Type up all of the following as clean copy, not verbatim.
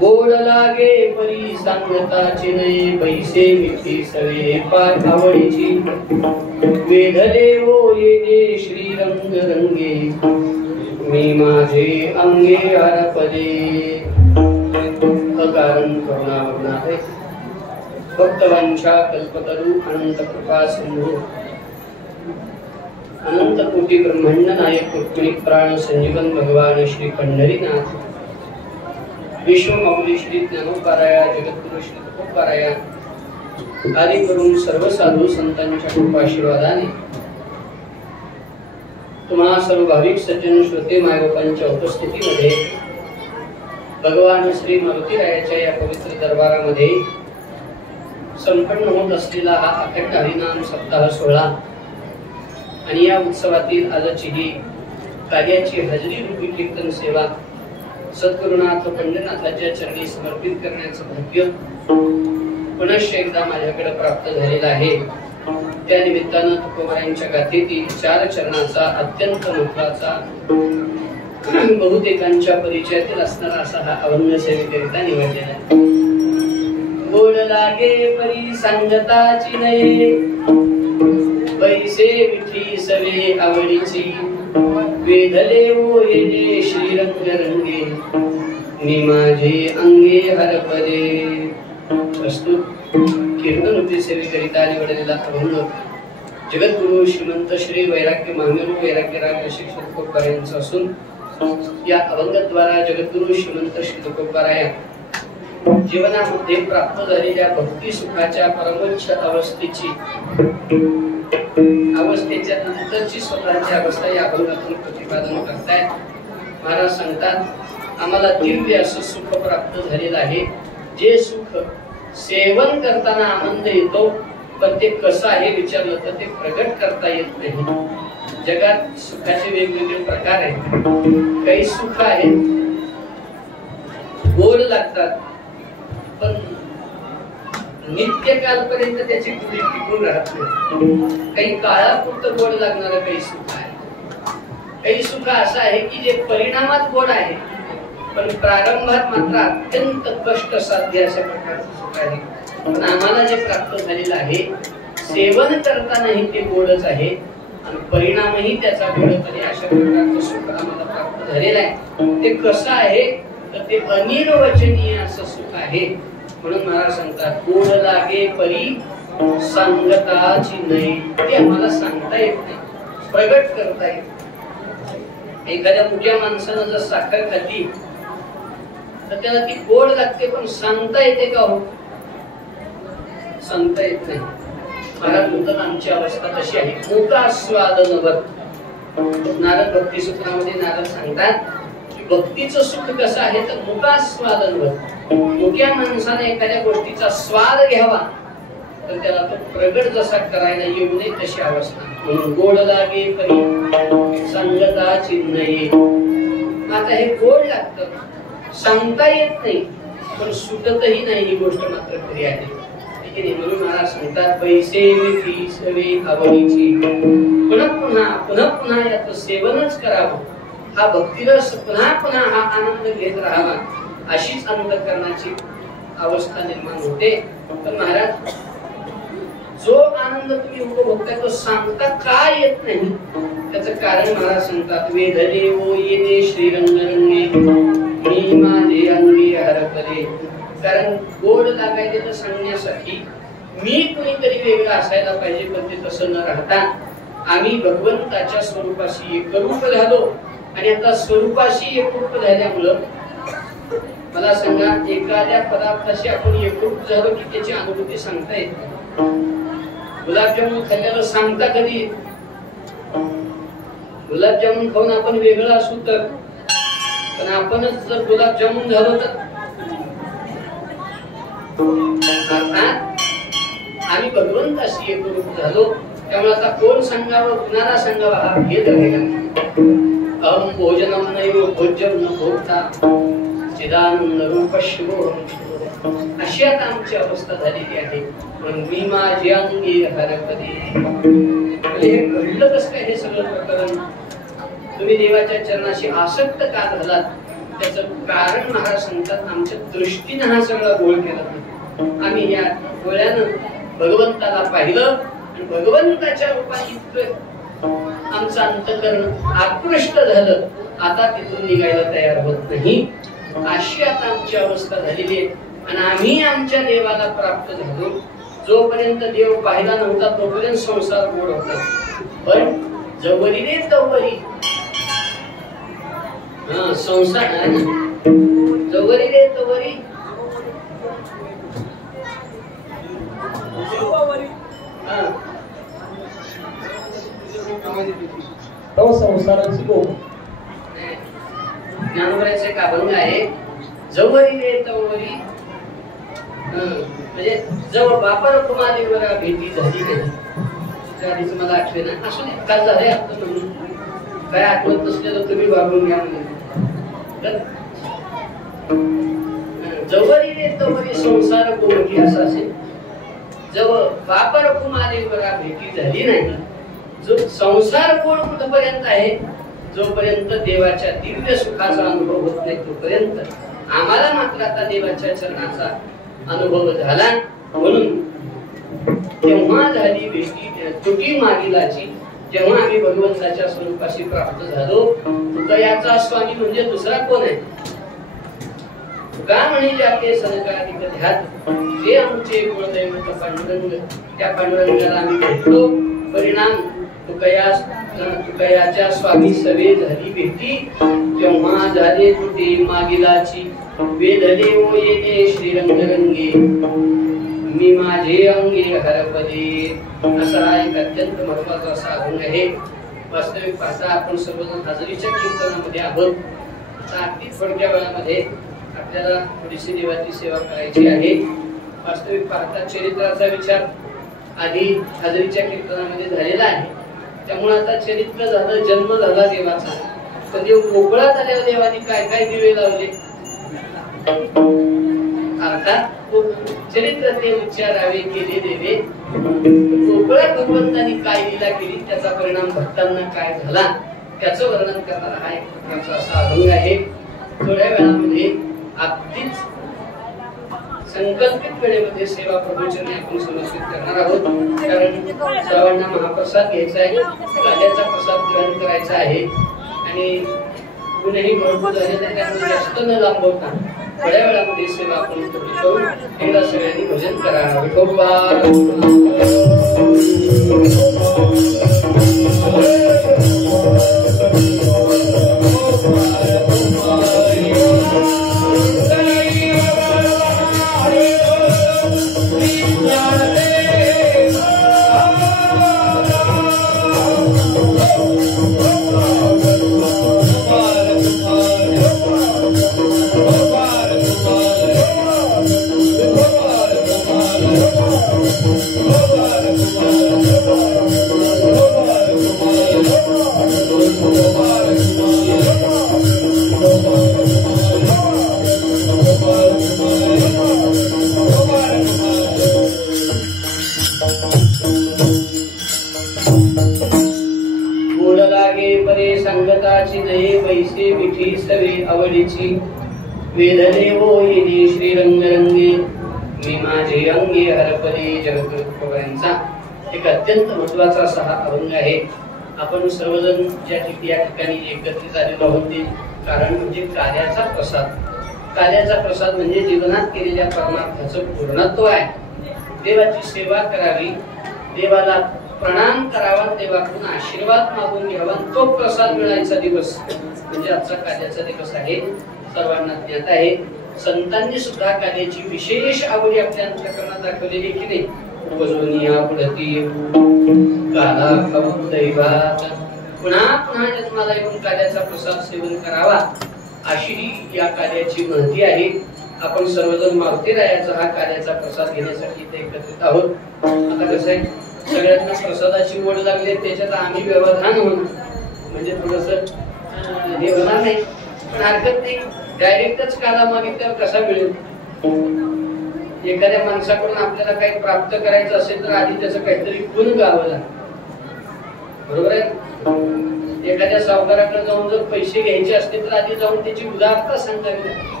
गोड लागे परी सांगताची नाही पैसे मिठी सवे पाय आवडीची वेधले हो येणे श्रीरंग रंगे मी माझे अंगे हरपले अकारण करुणा भगनाथे भक्तवंशा कल्पतरू अनंत कृपा सिंधू अनंत कोटी ब्रह्मांड नायक रुक्मिणी प्राण संजीवन भगवान श्री पंढरीनाथ विश्व मौली श्री ज्ञानोपाराया जगद्गुरु श्री तुकोबाराया आदि करून सर्व साधू संतांच्या कृपाशीर्वादाने तुम्हा सर्व भाविक सज्जन श्रोते मायबापांच्या उपस्थितीमध्ये भगवान श्री मारुतीरायाच्या या पवित्र दरबारामध्ये संपन्न होत असलेला हा अखंड हरिनाम सप्ताह सोहळा आणि या उत्सवातील आजची ही कार्याची हजेरी रूपी कीर्तन सेवा सद्गुरुनाथ पंढरीनाथाच्या चरणी समर्पित करण्याचं भाग्य पुनश्च एकदा माझ्याकडे प्राप्त झालेलं आहे। त्या निमित्तानं तुकोबारायांच्या गाथेतील 4 चरणाचा अत्यंत महत्त्वाचा बहुतेकांच्या परिचयातील असणारा असा हा अभंग सेवेकरिता निवडलेला आहे। गोड लागे परी सांगताची नाही पैसे मिठी सवे आवडीची वेधले हो येणे श्रीरंग रंगे मी माझे अंगे हरपले। प्रस्तुत कीर्तन रूपी सेवेकरिता निवडलेला अभंग जगद्गुरु श्रीमंत श्री वैराग्य महामेरू वैराग्य राग शिक्षक तुकोबारायांचा असून या अभंगाद्वारा जगद्गुरु श्रीमंत श्री तुकोबाराया जीवनामध्ये प्राप्त झालेल्या भक्ती सुखाच्या परमोच्च अवस्थेच्या नंतरची स्वतःची अवस्था या अभंगातून प्रतिपादन करतायत। महाराज सांगतात आम्हाला दिव्य असं सुख प्राप्त झालेलं आहे, जे सुख सेवन करताना आनंद येतो, पण ते कसं आहे विचारलं तर ते प्रगट करता येत नाही। जगात सुखाचे वेगवेगळे प्रकार आहेत। काही सुख आहेत गोड लागतात पण नित्यकालपर्यंत त्याची गुढी टिकून राहत नाही। काही काळापुरतं गोड लागणारं काही सुख आहे। काही सुख असं आहे की जे परिणामात गोड आहे पण प्रारंभात मात्र अत्यंत कष्ट साध्य अशा प्रकारचं सुख आहे। पण आम्हाला जे प्राप्त झालेलं आहे सेवन करतानाही ते गोडच आहे आणि परिणामही त्याचा गोडच आहे। अशा प्रकारचं सुख आम्हाला प्राप्त झालेलं आहे। ते कसं आहे तर ते अनिर्वचनीय असं सुख आहे। म्हणून महाराज सांगतात गोड लागे परी सांगताची नाही, ते आम्हाला सांगता येत नाही, प्रगट करता येत नाही। एखाद्या मोठ्या माणसानं जर साखर खाल्ली तर त्याला ती गोड लागते पण सांगता येते का हो? सांगता येत नाही। महाराज म्हणतात आमची अवस्था तशी आहे। मुखास्वाद नवत नारद भक्ती सूत्रामध्ये नारद सांगतात भक्तीचं सुख कसं आहे तर मुखास्वाद नवत। मुख्या माणसाने एखाद्या गोष्टीचा स्वाद घ्यावा तर त्याला तो प्रगट जसा करायला येऊ नये तशी अवस्था। म्हणून गोड लागे परी चिन्ह ये. आता हे गोड लागतं, सांगता येत नाही पण सुटतही नाही, ही गोष्ट मात्र खरी आहे. ठीक आहे, म्हणून मला सांगतात पैसे मिठी सवे आवडीची, पुन्हा पुन्हा पुन्हा पुन्हा याचं सेवनच करावं, हा भक्तिरस पुन्हा पुन्हा हा आनंद घेत राहावा, अशीच अंतःकरणाची अवस्था निर्माण होते. पण महाराज, जो आनंद तुम्ही उपभोगताय तो सांगता का येत नाही, त्याचं कारण महाराज सांगतात वेधले ओ येणे श्रीरंगरंगे मी माझे अंगी हरपले. कारण गोड लागायचे तर सांगण्यासाठी मी कुणीतरी वेगळं असायला पाहिजे, पण ते तसं न राहता आम्ही भगवंताच्या स्वरूपाशी एकरूप झालो. आणि आता स्वरूपाशी एकरूप झाल्यामुळं मला सांगा, एखाद्या पदार्थाशी आपण एकरूप झालो की त्याची अनुभूती सांगता येते. गुलाबजामुन खाल्ल्याला सांगता कधी? गुलाबजामुन खाऊन आपण वेगळं असू तर, पण आपणच जर गुलाबजामुन झालो तर आम्ही भगवंताशी एकरूप झालो. त्यामुळे आता कोण सांगावं, कुणाला सांगावा हा भेद राहिला. अहम भोजनम नैव भोज्यम न भोक्ता चिदानंद रूप शिवोहम, अशी आता आमची अवस्था झालेली आहे. म्हणून मी माझे अंगी हरपले. हे घडलं कसं काय हे सगळं प्रकरण? तुम्ही देवाच्या चरणाशी आसक्त का झालात, त्याचं कारण महाराज सांगतात आमच्या दृष्टीनं हा सगळा गोळ केला. आम्ही या डोळ्यानं भगवंताला पाहिलं आणि भगवंताच्या रूपाने आमचं अंतःकरण आकृष्ट झालं. आता तिथून निघायला तयार होत नाही, अशी आता आमची अवस्था झालेली आहे. आणि आम्ही आमच्या देवाला प्राप्त झालो. जोपर्यंत देव पाहिला नव्हता तोपर्यंत संसार गोड होता, पण जवरी रे तवरी संसार जवरी रे तवरी संसाराची गोड. ज्ञानोबराचे एक अभंग आहे, जवरी रे तवरी, म्हणजे जवळ बापर कुमारी वरा भेटी झाली नाही. त्याआधीच मला आठवे ना, असं नाही काल झालंय आता म्हणून काय आठवत नसलेलं तुम्ही वागून घ्या म्हणून. जवरी रे तवरी संसार गोवटी असं असेल. जवळ बापर कुमारी वरा भेटी झाली नाही. जो संसार कोण कुठपर्यंत आहे, जोपर्यंत देवाच्या दिव्य सुखाचा अनुभव होत नाही तोपर्यंत आम्हाला मात्र आता देवाच्या चरणाचा अनुभव झाला. म्हणून तेव्हा झाली भेटी तुटी मागिलाची, जेव्हा आम्ही भगवंताच्या स्वरूपाशी प्राप्त झालो. तुकयाचा स्वामी म्हणजे दुसरा कोण आहे? तुका म्हणे आपले सनकाधिक ध्यात, जे आमचे कुळदैवत पांडुरंग, त्या पांडुरंगाला आम्ही भेटलो. परिणाम तुकयाच्या स्वामी सवे झाली भेटी, तेव्हा झाले तुटे मागिलाची. वेधले ओ येणे श्रीरंगरंगे मी माझे अंगे हरपले. असा हा एक अत्यंत महत्वाचा असा अभंग आहे. वास्तविक पाहता आपण सर्वजण हजेरीच्या कीर्तनामध्ये आहोत. अगदी थोडक्या वेळामध्ये आपल्याला थोडीशी देवाची सेवा करायची आहे. वास्तविक पाहता चरित्राचा विचार आधी हजेरीच्या कीर्तनामध्ये झालेला आहे. त्यामुळे आता चरित्र झालं, जन्म झाला देवाचा. पण देव मोकळा झाल्यावर देवाने काय काय दिवे लावले, अर्थात चरित्र ते उच्चारावे केले देवे. मोकळ्या भगवंतानी काय लीला केली, त्याचा परिणाम भक्तांना काय झाला, त्याचं वर्णन करणारा हा एक प्रकारचा असा अभंग आहे. थोड्या वेळामध्ये अगदीच संकल्पित वेळेमध्ये सेवा प्रभूचरणी आपण समर्पित करणार आहोत. कारण सर्वांना महाप्रसाद घ्यायचा आहे, राजाचा प्रसाद ग्रहण करायचा आहे. आणि गुणही भरपूर झालेले आहे, त्यामुळे जास्त न लांबवता थोड्या वेळामध्ये सेवा आपण करू. एकदा सगळ्यांनी भजन करा. विठोबा Bye. पदे संगताची नये वैसे मिठी सवे आवडीची वेदने होईनी श्रीरंगरंगे मी माझे अंगे हरपले जगद्गुरूंचा एक अत्यंत महत्वाचा असा हा अभंग आहे. आपण सर्वजण या ठिकाणी एकत्रित आलेलो आहोत ते कारण म्हणजे कार्याचा प्रसाद. कार्याचा प्रसाद म्हणजे जीवनात केलेल्या परमार्थाचं पूर्णत्व आहे. देवाची सेवा करावी, देवाला प्रणाम करावा, देवाकडून आशीर्वाद मागून घ्यावा, तो प्रसाद मिळायचा दिवस म्हणजे आजचा कार्याचा दिवस आहे. सर्वांना ज्ञात आहे. संतांनी सुद्धा कार्याची विशेष आवडी आपल्या अंतःकरणात दाखवलेली की नाही. उपजोनिया पुढती काला कवू दैवात, पुन्हा पुन्हा जन्माला येऊन कार्याचा प्रसाद सेवन करावा अशी या कार्याची महती आहे. आपण सर्वजण मारुतीरायाचा हा कार्याचा प्रसाद घेण्यासाठी इथे एकत्रित आहोत. आता कसं आहे, सगळ्यांना प्रसादाची ओढ लागली, त्याच्यात आम्ही व्यवधान होऊन म्हणजे थोडस हे होणार नाही, पण हरकत नाही. डायरेक्टच काला मागितल्यावर कसा मिळेल. एखाद्या माणसाकडून आपल्याला काही प्राप्त करायचं असेल तर आधी त्याचं काहीतरी गुण गावं लागतं, बरोबर आहे. एखाद्या सावकाराकडे जाऊन जर पैसे घ्यायचे असतील तर आधी जाऊन त्याची उदारता सांगावी.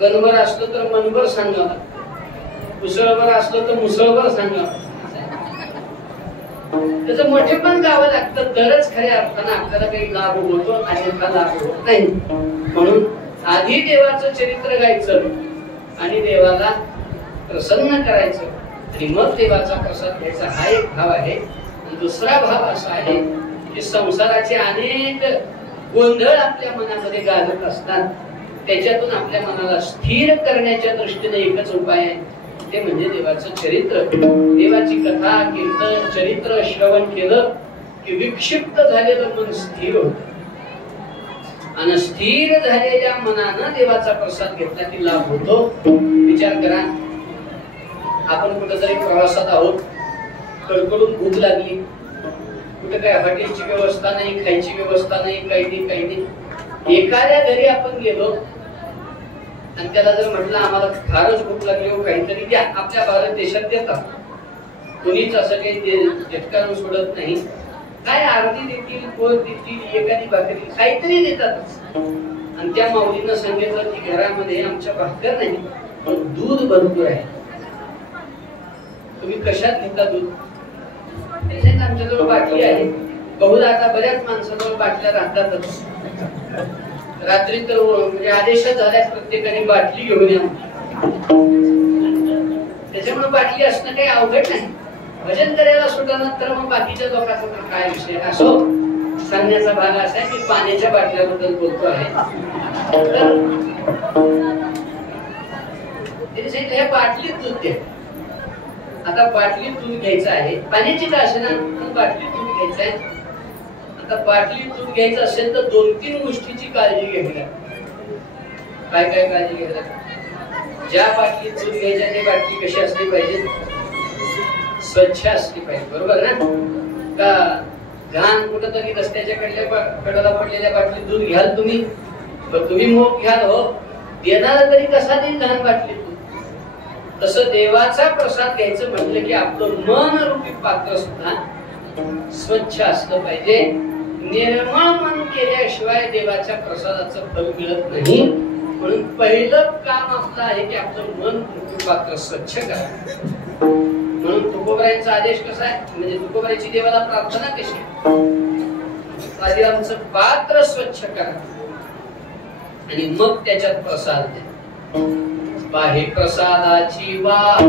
गणभर असलं तर मनभर सांगावं, मुसळभर असलं तर मुसळभर सांगावं. त्याचं मोठेपण गावं लागतं तरच खऱ्या अर्थानं आपल्याला काही लाभ होतो, अन्यथा लाभ होत नाही. म्हणून आधी देवाचं चरित्र गायचं आणि देवाला प्रसन्न करायचं आणि मग देवाचा प्रसाद घ्यायचा हा एक भाव आहे. दुसरा भाव असा आहे की संसाराचे अनेक गोंधळ आपल्या मनामध्ये गाजत असतात, त्याच्यातून आपल्या मनाला स्थिर करण्याच्या दृष्टीने एकच उपाय आहे, ते म्हणजे देवाचं चरित्र. देवाची कथा कीर्तन चरित्र श्रवण केलं की विक्षिप्त झालेलं मन स्थिर होत आणि स्थिर झालेल्या मनानं देवाचा प्रसाद घेतला की लाभ होतो. विचार करा, आपण कुठेतरी प्रवासात आहोत, कडकडून भूक लागली, कुठे काय हॉटेलची व्यवस्था नाही, खायची व्यवस्था नाही, काही नाही. एखाद्या घरी आपण गेलो आणि त्याला जर म्हटलं आम्हाला फारच भूक लागली हो काहीतरी द्या, आपल्या भारत देशात देतात, कोणीच असं काही झटकारून सोडत नाही. काय अर्धी देतील, पोर देतील, एखादी भाकरी काहीतरी देतातच. आणि त्या माऊलीनं सांगितलं की घरामध्ये आमच्या भाकर नाही पण दूध भरपूर आहे, तुम्ही कशात घेता दूध. आमच्याजवळ बाटली आहे, बहुधा आता बऱ्याच माणसाजवळ बाटल्या राहतातच. रात्री तर म्हणजे आदेशच झाल्यास प्रत्येकाने बाटली घेऊन या, त्याच्यामुळे बाटली असणं काही अवघड नाही. भजन करायला सुटल्यानंतर मग बाकीच्या लोकांचा तर काय विषय असो. सांगण्याचा भाग असा आहे की पाण्याच्या बाटल्याबद्दल बोलतो आहे. तर बाटलीत दूध द्या. आता बाटलीत दूध घ्यायचं आहे, पाण्याची का असे ना पण बाटलीत दूध घ्यायचं आहे. आता बाटलीत दूध घ्यायचं असेल तर 2-3 गोष्टीची काळजी घ्यावी लागते. काय काय काळजी घ्यावी लागते. ज्या बाटलीत दूध घ्यायच्या ती बाटली कशी असली पाहिजे, स्वच्छ असली पाहिजे, बरोबर ना. का घाण कुठंतरी रस्त्याच्या कडेला पडलेल्या बाटलीत दूध घ्याल तुम्ही, तर तुम्ही मोग घ्याल हो, देणार तरी कसा देईल घाण बाटलीत. तसं देवाचा प्रसाद घ्यायचं म्हटलं की आपलं मन रूपी पात्र सुद्धा स्वच्छ असलं पाहिजे. निर्मळ मन केल्याशिवाय देवाच्या प्रसादाचं फल मिळत नाही. म्हणून पहिलं काम आपलं आहे की आपलं मन रूपी पात्र स्वच्छ करा. म्हणून तुकोबरायांचा आदेश कसा आहे, म्हणजे तुकोबराची देवाला प्रार्थना कशी, आधी आमचं पात्र स्वच्छ करा आणि मग त्याच्यात प्रसाद द्या. बाहे प्रसादाची वाट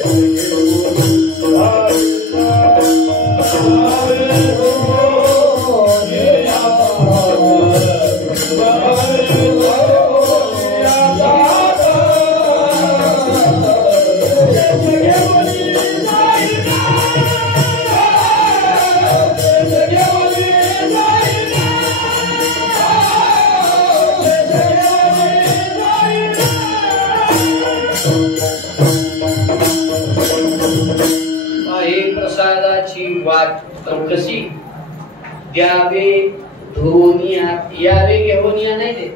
Thank you. वाट पण कशी द्यावे धोनिया, यावे घेऊनिया नाही दे,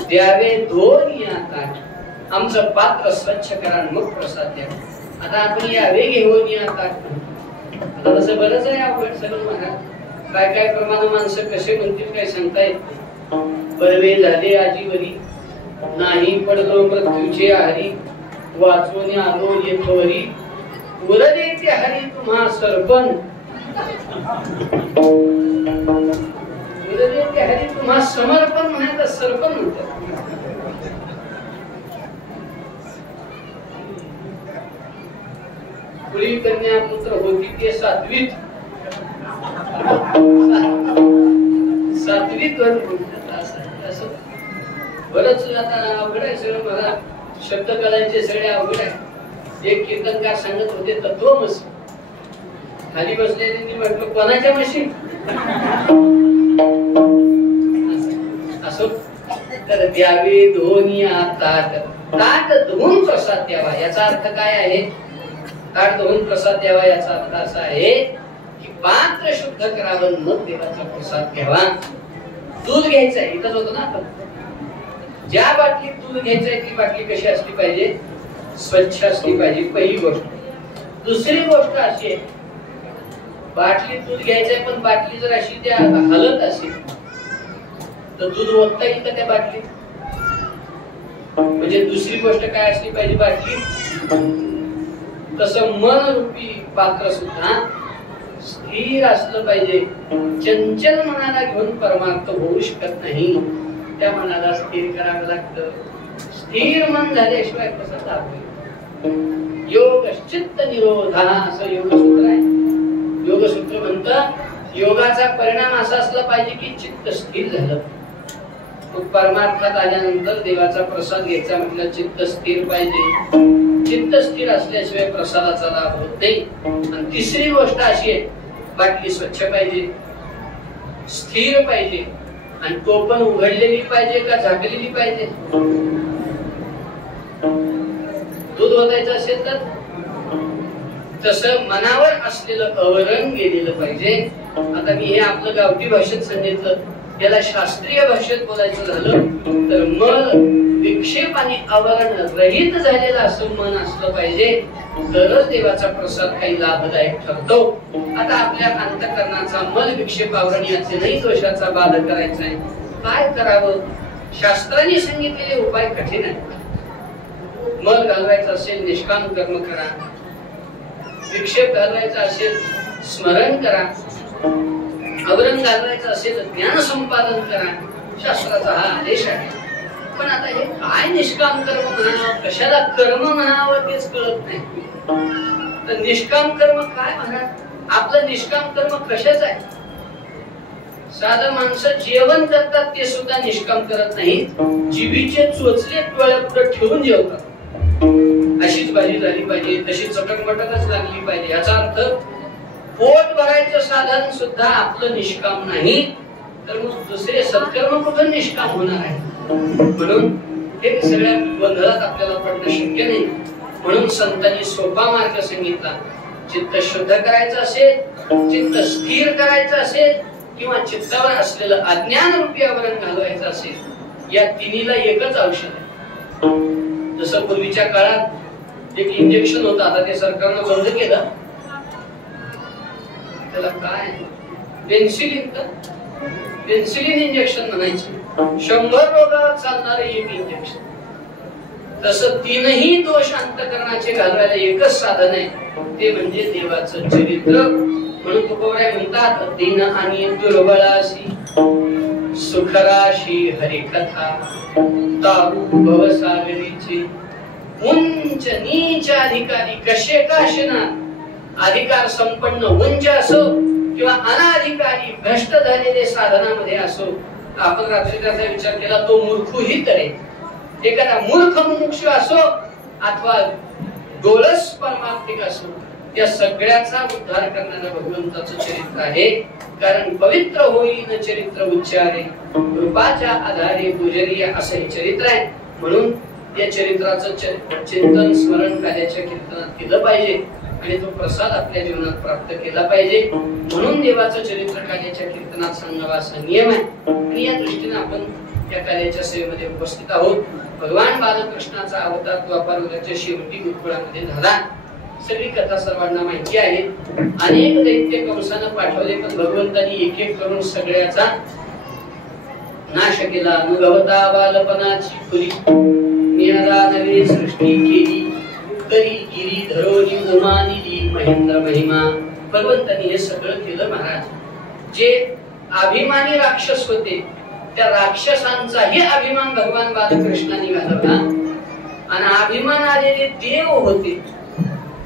द्यावे धोनिया ताट, आमचं पात्र स्वच्छ करा मग प्रसाद द्या. आता आपण यावे घेऊनिया ताट, आता तसं बरंच आहे अवघड सगळं म्हणा. काय काय प्रमाणे माणसं कसे म्हणतील काय सांगता येत. बरवे झाले आजीवरी, नाही पडलो मृत्यूचे आहारी, वाचून आलो येथवरी, उरले ते हरी तुम्हा सरपण, उरले ते हरी तुम्हा समर्पण म्हणायचं सरपण म्हणतात. कुळी कन्या पुत्र होती ते सात्विक, सात्विक असं बरंच आता अवघड आहे सगळं. मला शब्द कलांचे सगळे अवघड आहे. एक कीर्तनकार सांगत होते तत्वमसी, खाली बसलेले म्हटलं कोणाच्या मशी असं. तर द्यावे धोनिया ताट, ताट धुवून प्रसाद द्यावा याचा अर्थ काय आहे. ताट धुवून प्रसाद द्यावा याचा अर्थ असा आहे की पात्र शुद्ध करावं मग देवाचा प्रसाद घ्यावा. दूध घ्यायचंय इथंच होतं ना आपण. ज्या बाटलीत दूध घ्यायचंय ती बाटली कशी असली पाहिजे, स्वच्छ असली पाहिजे पहिली गोष्ट. दुसरी गोष्ट अशी आहे बाटलीत दूध घ्यायचंय पण बाटली जर अशी त्या हलत असेल तर दूध ओतता येईल का त्या बाटलीत. म्हणजे दुसरी गोष्ट काय असली पाहिजे बाटली, तसं मन रूपी पात्र सुद्धा स्थिर असलं पाहिजे. चंचल मनाला घेऊन परमार्थ होऊ शकत नाही, त्या मनाला स्थिर करावं लागतं. स्थिर मन झाल्याशिवाय कसं लाभ. योग चित्त निरोधा असं योगसूत्र आहे. योगसूत्र म्हणतं योगाचा परिणाम असा असला पाहिजे की चित्त स्थिर झालं. मग परमार्थात आल्यानंतर देवाचा प्रसाद घ्यायचा म्हटलं चित्त स्थिर पाहिजे. चित्त स्थिर असल्याशिवाय प्रसादाचा लाभ होत नाही. आणि तिसरी गोष्ट अशी आहे बाटली स्वच्छ पाहिजे, स्थिर पाहिजे आणि तो पण उघडलेली पाहिजे का झाकलेली पाहिजे. दूध ओतायचं असेल तर तसं मनावर असलेलं आवरण गेलेलं पाहिजे. आता मी हे आपलं गावठी भाषेत सांगितलं, याला शास्त्रीय भाषेत बोलायचं झालं तर मन विक्षेप आणि आवरण रहित झालेलं असं मन असलं पाहिजे, तरच देवाचा प्रसाद काही लाभदायक ठरतो. आता आपल्या अंतःकरणाचा मल विक्षेप आवरण याचे नाही दोषाचा बाध करायचा आहे. काय करावं. शास्त्राने सांगितलेले उपाय कठीण आहेत. मल घालवायचा असेल निष्काम कर्म करा, विक्षेप घालवायचा असेल स्मरण करा, आवरण घालवायचं असेल ज्ञान संपादन करा. शास्त्राचा हा आदेश आहे. पण आता हे काय निष्काम कर्म म्हणावं, कशाला कर्म म्हणावं तेच कळत नाही. तर निष्काम कर्म काय म्हणा. आपलं निष्काम कर्म कशाच आहे. साधं माणसं जेवण करतात ते सुद्धा निष्काम करत नाही. जिभीचे चोचले डोळ्यापुढे ठेवून जेवतात. अशीच भाजी झाली पाहिजे, तशी चटकमटकच लागली पाहिजे. याचा अर्थ पोट भरायचं साधन सुद्धा आपलं निष्काम नाही, तर मग दुसरे सत्कर्म कुठून निष्काम होणार आहे. म्हणून हे सगळ्या गोंधळात आपल्याला पडणं शक्य नाही. म्हणून संतांनी सोपा मार्ग सांगितला. चित्त शुद्ध करायचं असेल, चित्त स्थिर करायचं असेल किंवा चित्तावर असलेलं अज्ञान रूपी आवरण घालवायचं असेल, या तिन्हीला एकच औषध आहे. जसं पूर्वीच्या काळात एक इंजेक्शन होतं, आता ते सरकारनं बंद केलं. त्याला काय पेन्सिलिन इंजेक्शन म्हणायचे. 100 रोगावर चालणारे एक इंजेक्शन. तसं तीनही दोष अंतःकरणाचे घालवायला एकच साधन आहे, ते म्हणजे देवाचं चरित्र. म्हणून तुकोबराय म्हणतात दीन आणि दुर्बळासी सुखराशी हरिकथा तारू भवसागरीची. उंच नीच अधिकारी कसे का असेना, अधिकार संपन्न उंच असो किंवा अनाधिकारी भ्रष्ट झालेले साधनामध्ये असो. आपण रात्री त्याचा विचार केला तो मूर्खही तरे. एखादा मूर्ख मुमुक्षु असो अथवा डोळस परमार्थिक असो, त्या सगळ्याचा उद्धार करणारं भगवंताचं चरित्र आहे. कारण पवित्र होईन चरित्र उच्चारे, कृपाच्या आधारे गुजरी असं हे चरित्र आहे. म्हणून त्या चरित्राचं चिंतन स्मरण कार्याच्या कीर्तनात केलं पाहिजे. आणि तो प्रसाद आपल्या जीवनात प्राप्त केला पाहिजे. म्हणून देवाचं चरित्र कार्याच्या कीर्तनात सांगावा असा नियम आहे. आणि या दृष्टीने आपण या कार्याच्या सेवेमध्ये उपस्थित आहोत. भगवान बालकृष्णाचा अवतार द्वापारयुगाच्या शेवटी गोकुळामध्ये झाला. सगळी कथा सर्वांना माहिती आहे. अनेक दैत्य कंसानं पाठवले, पण भगवंतांनी एक एक करून सगळ्याचा नाश केला. अनुभवता बालपणाची फुली निराळा नवे सृष्टी केली, तरी गिरी धरोनी उमा निली महेंद्र महिमा. भगवंतांनी हे सगळं केलं महाराज. जे अभिमानी राक्षस होते त्या राक्षसांचाही अभिमान भगवान बालकृष्णांनी घालवला. आणि अभिमान आलेले देव होते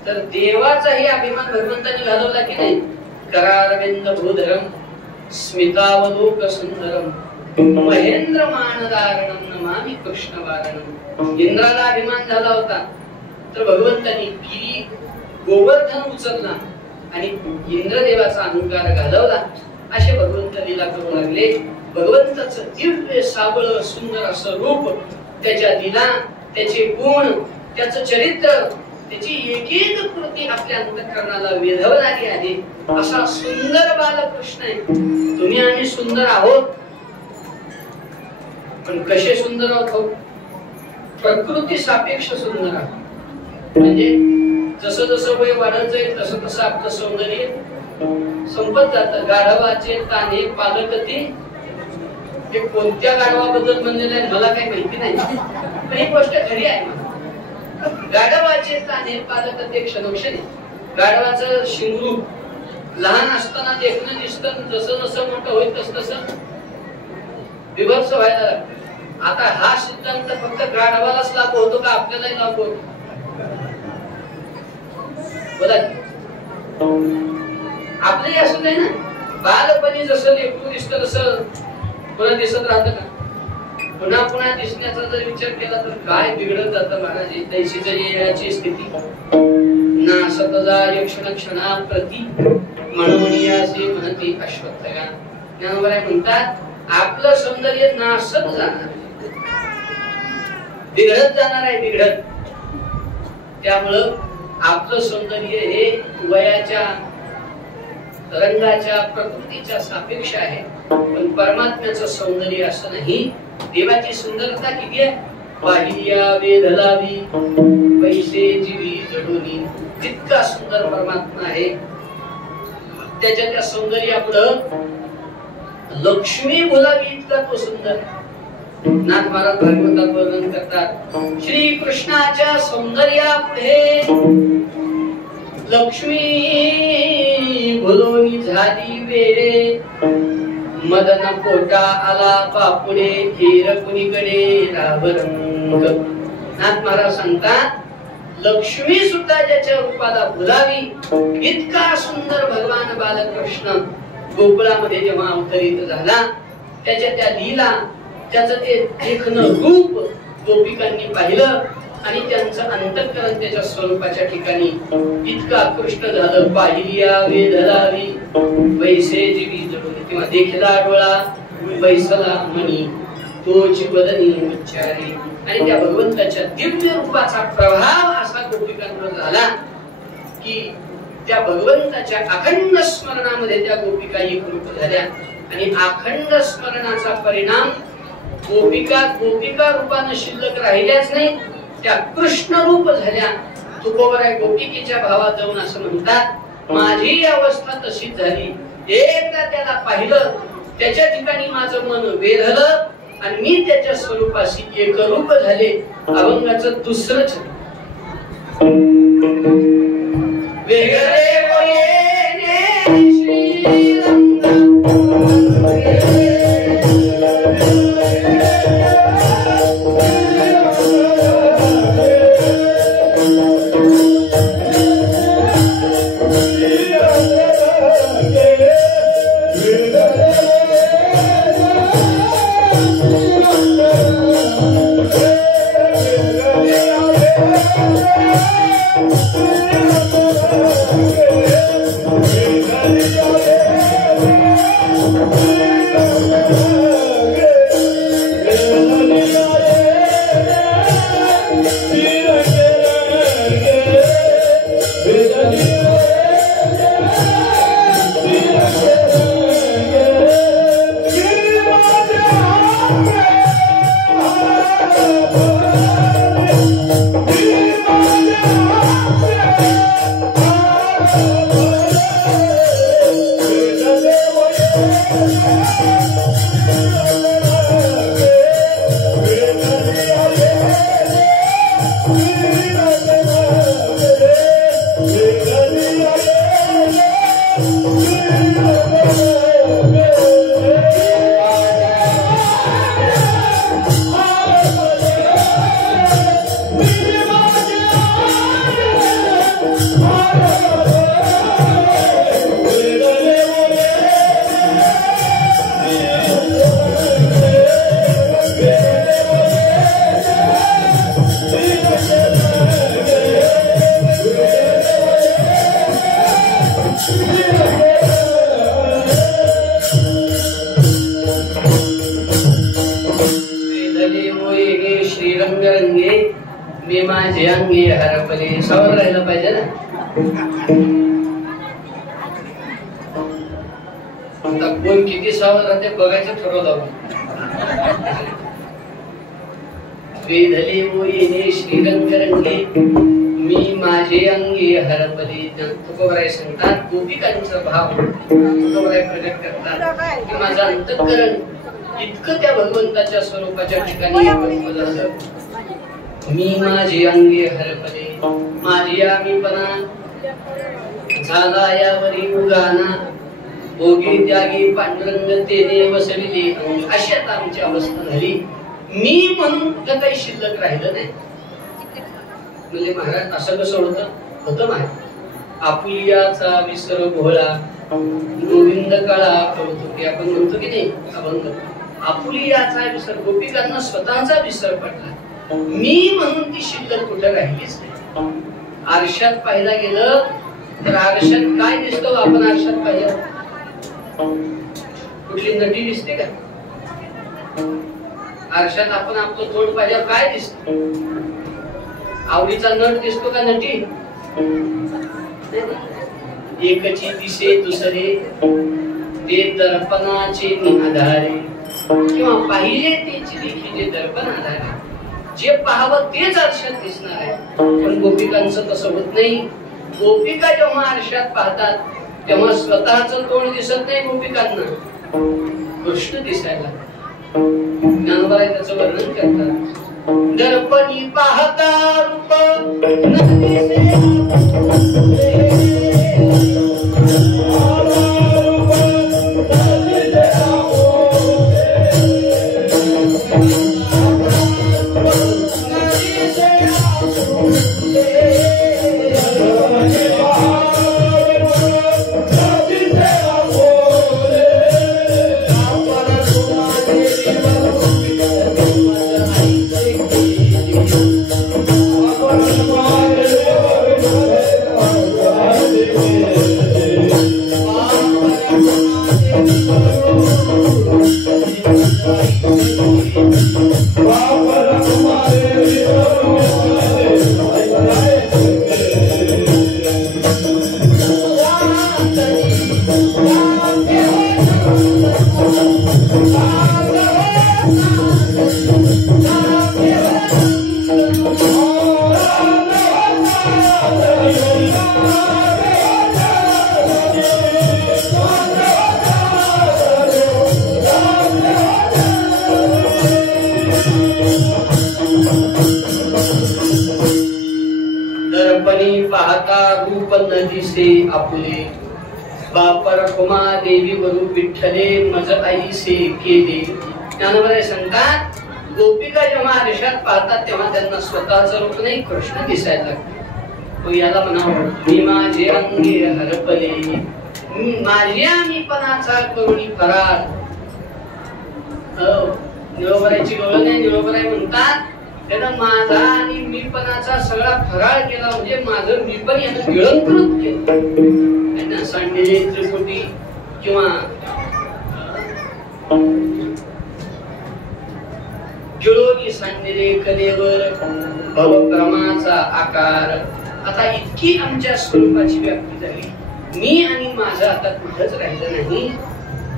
तर देवाचाही अभिमान भगवंतांनी घालवला की नाही. करारविंद भूधरम स्मितावलोक सुंदरम महेंद्र मानदारणम नमामि कृष्ण वारणम. इंद्राला अभिमान झाला होता तर भगवंतांनी गिरी गोवर्धन उचलला आणि इंद्रदेवाचा अहंकार घालवला. असे भगवंत लीला करू लागले. भगवंताचं दिव्य साबळ सुंदर असं रूप, त्याच्या लीला, त्याचे गुण, त्याचं चरित्र, त्याची एक एक कृती आपल्या अंतःकरणाला वेधवणारी आहे. असा सुंदर बालकृष्ण आहे. तुम्ही आम्ही सुंदर आहोत, पण कसे सुंदर आहोत? प्रकृती सापेक्ष सुंदर आहोत. म्हणजे जसं जसं वय वाढत जाईल तसं तसं आपलं सौंदर्य संपत जातं. गाढवाचे ताने पालकती, हे कोणत्या गाढवाबद्दल म्हणलेलं आहे मला काही माहिती नाही, पण ही गोष्ट खरी आहे. गाढवाचे ताने पालकते क्षणोक्षणी. गाढवाचं शिंगरू लहान असताना देखणं दिसतं, जसं जसं मोठं होईल तस तसं विभत्स व्हायला लागतं. आता हा सिद्धांत फक्त गाढवालाच लागू होतो का आपल्यालाही लागू होतो? बोला. आपलंही असं नाही ना. बालपणी जसं लेकरू दिसतं तसं पुन्हा दिसत राहतं का? पुन्हा पुन्हा दिसण्याचा जर विचार केला तर काय बिघडत जातं महाराज. तैसीच येण्याची स्थिती ना सतजा यक्षण क्षणा प्रती म्हणून असे म्हणते अश्वत्थगा. ज्ञानोबा म्हणतात आपलं सौंदर्य नासत जाणार, बिघडत जाणार आहे, बिघडत. त्यामुळं आपलं सौंदर्य हे वयाच्या, रंगाच्या, प्रकृतीच्या सापेक्ष आहे. पण परमात्म्याचं सौंदर्य असं नाही. देवाची सुंदरता किती आहे? पाहिल्या वेधलावी पैसे जीवी जडोनी. तितका सुंदर परमात्मा आहे. त्याच्या त्या सौंदर्यापुढं लक्ष्मी बोलावी इतका तो सुंदर. नाथ महाराज भागवतात वर्णन करतात, श्री कृष्णाच्या सौंदर्यापुढे लक्ष्मी बोलोनी झाली वेळे. मदन पोटा आला बापुडे हेर कुणीकडे रावरंग. नाथ महाराज सांगतात लक्ष्मी सुद्धा ज्याच्या रूपाला भुलावी इतका सुंदर भगवान बालकृष्ण गोकुळामध्ये जेव्हा अवतरित झाला. त्याच्या त्या लीला, त्याचं ते देखणं रूप गोपिकांनी पाहिलं आणि त्यांचं अंतःकरण त्याच्या स्वरूपाच्या ठिकाणी इतकं आकृष्ट झालं. पाहिल्या वेधलावी वैसे जीवी जडून. किंवा देखला डोळा बैसला मणी तोची बदनी उच्चारे. आणि त्या भगवंताच्या दिव्य रूपाचा प्रभाव असा गोपिकांवर झाला की त्या भगवंताच्या अखंड स्मरणामध्ये त्या गोपिका एकरूप झाल्या. आणि अखंड स्मरणाचा परिणाम गोपिका रूपाने शिल्लक राहिल्याच नाही, त्या कृष्ण रूप झाल्या. तुकोबराय गोपिकेच्या भावात जाऊन असं म्हणतात, माझी अवस्था तशीच झाली. एकदा त्याला पाहिलं, त्याच्या ठिकाणी माझं मन वेधलं आणि मी त्याच्या स्वरूपाशी एकरूप झाले. अभंगाचं दुसरंच वेगळे रंगे मी माझे अंगे हरपले. सावध राहायला पाहिजे ना. आता कोण किती सावध राहते बघायचं ठरवलं. वेधले मोहिने श्रीरंग रंगे मी माझे अंगे हरपले. तुकोबराय सांगतात गोपिकांचा भाव तुकोबराय प्रकट करतात की माझं अंतःकरण इतकं त्या भगवंताच्या स्वरूपाच्या ठिकाणी एकरूप झालं. मी माझे अंगे हरपले. माझी आमीपणा झाला यावरी उगाना. भोगी त्यागी पांडुरंग तेने वसविले. अशात आमची अवस्था झाली. मी म्हणून कुठं काही शिल्लक राहिलं नाही. म्हणजे महाराज असं कसं होतं माहिती. आपुलियाचा विसर भोळा गोविंद काळा कळतो. आपण म्हणतो की नाही अभंग. आपुलियाचा विसर, गोपिकांना स्वतःचा विसर पडला. मी म्हणून ती शिल्लक कुठं राहिलीच नाही. आरशात पाहिला गेलं तर आरशात काय दिसतो. आपण आरशात पाहिलं कुठली नटी दिसते का. आरशात आपण आपलं तोंड पाहिल्यावर काय दिसत. आवडीचा नट दिसतो का नटी. एकची दिसे दुसरे ते दर्पणाचे आधारे. किंवा पाहिले तेची देखी जे दर्पण आधारे. जे पाहावं तेच आरशात दिसणार आहे. पण गोपिकांचं तसं होत नाही. गोपिका जेव्हा आरशात पाहतात तेव्हा स्वतःच तोंड दिसत नाही गोपिकांना. कृष्ण दिसायला. ज्ञानोबा त्याचं वर्णन करतात. दर्पणी पाहता रूप न दिसे आपुले. बापर कुमा देवी वरू विठ्ठले मज आईसे केले. ज्ञानोबा सांगतात गोपिका जेव्हा आरशात पाहतात तेव्हा त्यांना स्वतःच रूप नाही कृष्ण दिसायला लागतो. याला म्हणावं मी माझे अंगे हरपले. माझ्या मीपणाचा करुणी फरार. निळोबराची गवळ नाही. निळोबराय म्हणतात त्यानं माझा आणि मीपणाचा सगळा फराळ केला. म्हणजे माझं मीपण यानं गिळंकृत केलं. सांडलेले त्रिपुटी किंवा गिळोनी सांडलेले कलेवर भवक्रमाचा आकार. आता इतकी आमच्या स्वरूपाची व्याप्ती झाली. मी आणि माझं आता कुठंच राहिलं नाही.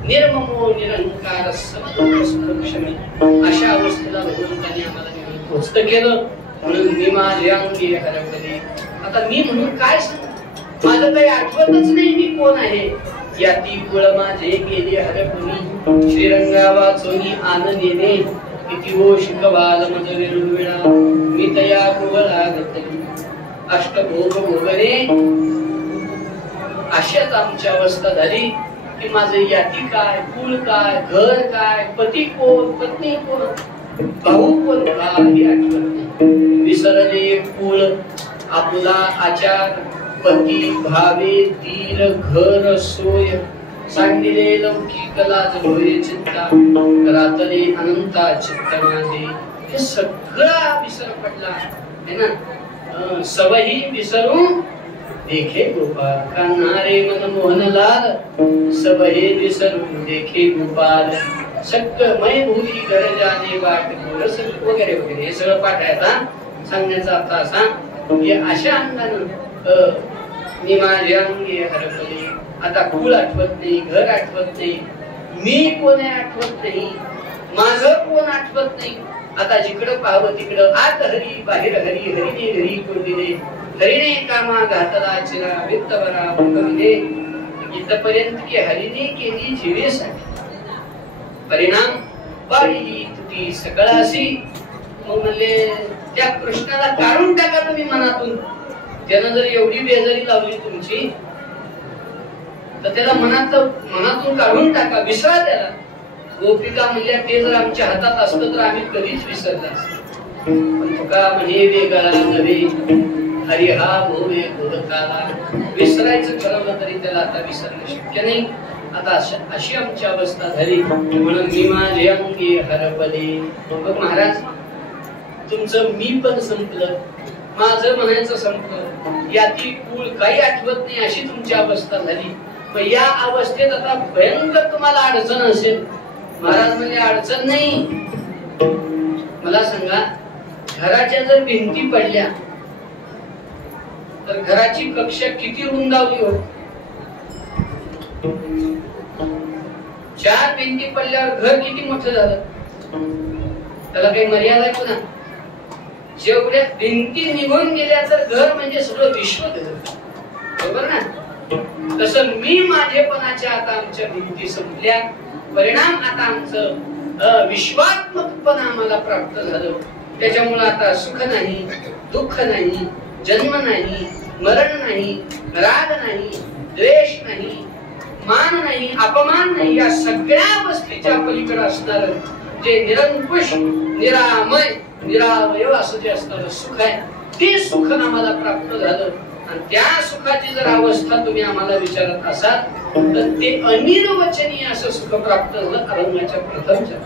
निर्ममो निरंकार समक्षमी. अशा अवस्थेला भगवंतांनी आम्हाला पोचत केलं. म्हणून मी माझे अंगी हरपले. आता मी म्हणून काय सांगू. माझं काही आठवतच नाही मी कोण आहे. याती कुळ माझे गेले हरपुनी. श्रीरंगा वाचोनी आनंदेने किती हो शिकवाल मज विरुविळा. मी तया कुवला गतली अष्टभोग भोगणे. अशाच आमची अवस्था झाली की माझं याती काय, कुळ काय, घर काय, पती कोण, पत्नी कोण, भाऊ कोण काही आठवत नाही. विसरले कुळ आपला आचार, पती भावे तीर घर सोय. सांडिले लौकिक लाज भोये चित्ता. रातले अनंता चित्त माझे. हे सगळा विसर पडला है ना. सवही विसरून देखे गोपाल. कान्हारे मन मोहनलाल. सवही विसरून देखे गोपाल. सक्कमय भूली घर जाणे बाट बोलस वगैरे वगैरे हे सगळं पाठ आहे. आता सांगण्याचा अर्थ असा की अशा अंगानं मी माझ्या अंगी हरपले. आता कुळ आठवत नाही, घर आठवत नाही, मी कोण आहे आठवत नाही, माझं कोण आठवत नाही. आता जिकडं पाहावं तिकडं आत हरी बाहेर हरी, हरीने घरी कोंडिले, हरीने कामा घातला चिरा वित्त बरा मुखविले. इथपर्यंत की हरीने केली जीवेसाठी परिणाम बाळी तुटी सकळाशी. मग म्हणले त्या कृष्णाला काढून टाका तुम्ही मनातून. त्यानं जर एवढी बेजारी लावली तुमची तर त्याला मनातून काढून टाका, विसरा त्याला. गोपिका म्हणल्या ते जर आमच्या हातात असतं तर आम्ही कधीच विसरला असतो. पण तुका म्हणे वेगळा नव्हे हरी हा भोवे भोगताला. विसरायचं ठरवलं तरी त्याला आता विसरणं शक्य नाही. आता अशी आमची अवस्था झाली म्हणून मी माझे अंगी हरपले. मग महाराज तुमचं मी पण संपलं, माझं म्हणायचं संपलं, याती कुळ काही आठवत नाही अशी तुमची अवस्था झाली. पण या अवस्थेत आता भयंकर तुम्हाला अडचण असेल. महाराज म्हणजे अडचण नाही. मला सांगा घराच्या जर भिंती पडल्या तर घराची कक्षा किती रुंदावली हो. 4 भिंती पडल्यावर घर किती मोठं झालं. त्याला काही मर्यादा आहे पुन्हा. जेवढ्या भिंती निघून गेल्या तर घर म्हणजे सगळं विश्व घर, बरोबर ना. तसं मी माझेपणाच्या आता आमच्या भिंती संपल्या. परिणाम आता आमचं विश्वात्मकपण आम्हाला प्राप्त झालं. त्याच्यामुळे आता सुख नाही, दुःख नाही, जन्म नाही, मरण नाही, राग नाही, द्वेष नाही, मान नाही, अपमान नाही. या सगळ्या गोष्टीच्या पलीकडे असणार जे निरंकुश निरामय निरावय असं जे असणार सुख आहे ते सुख आम्हाला प्राप्त झालं. आणि त्या सुखाची जर अवस्था तुम्ही आम्हाला विचारत असाल तर ते अनिर्वचनीय असं सुख प्राप्त झालं अरण्याच्या प्रथमच्या.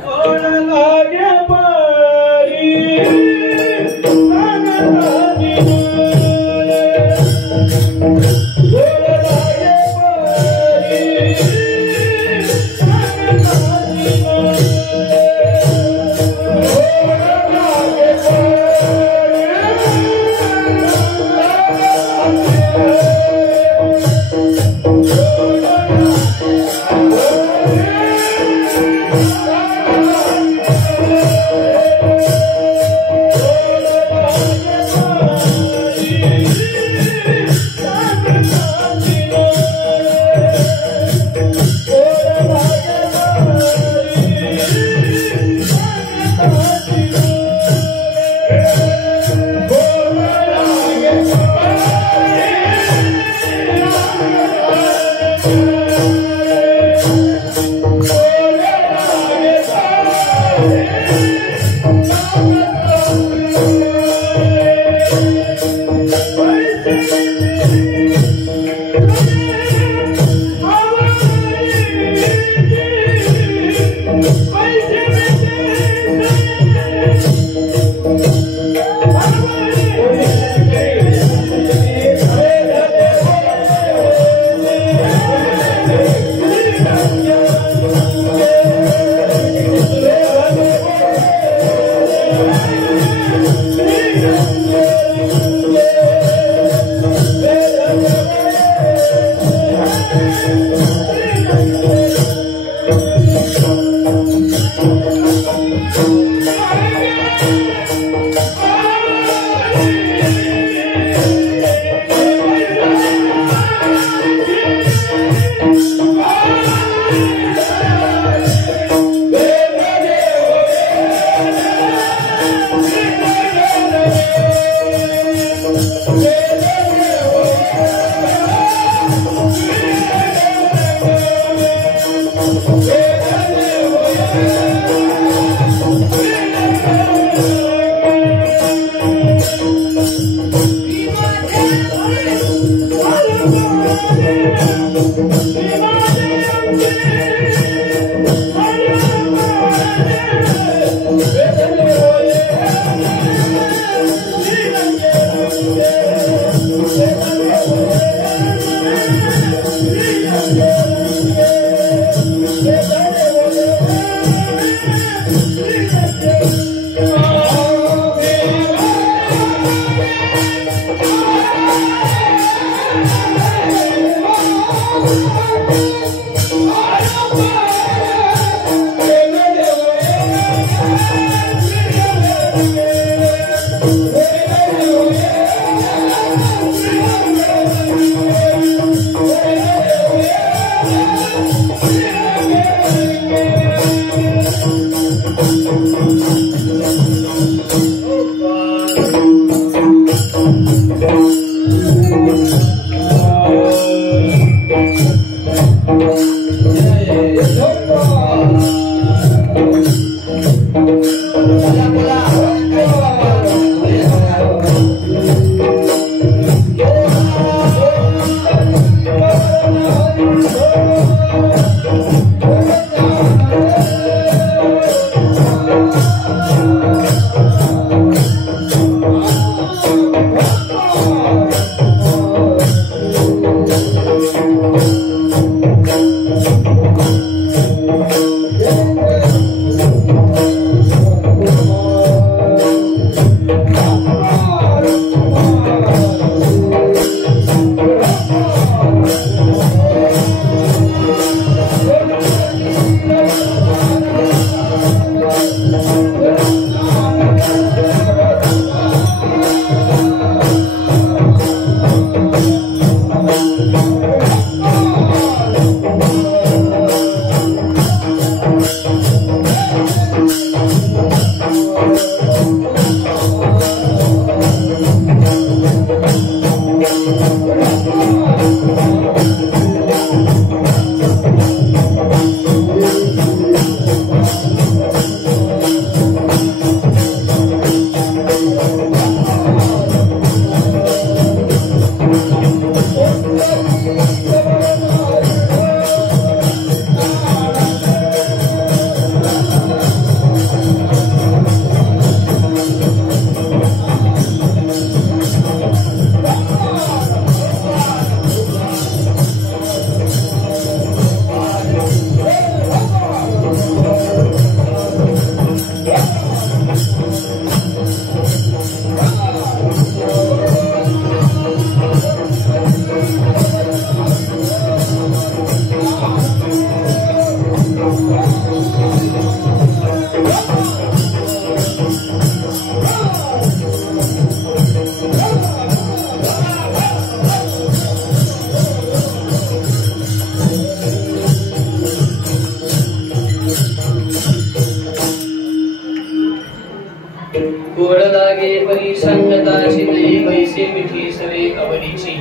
संगताची नाही वैसे मिठी सवे कवडीची.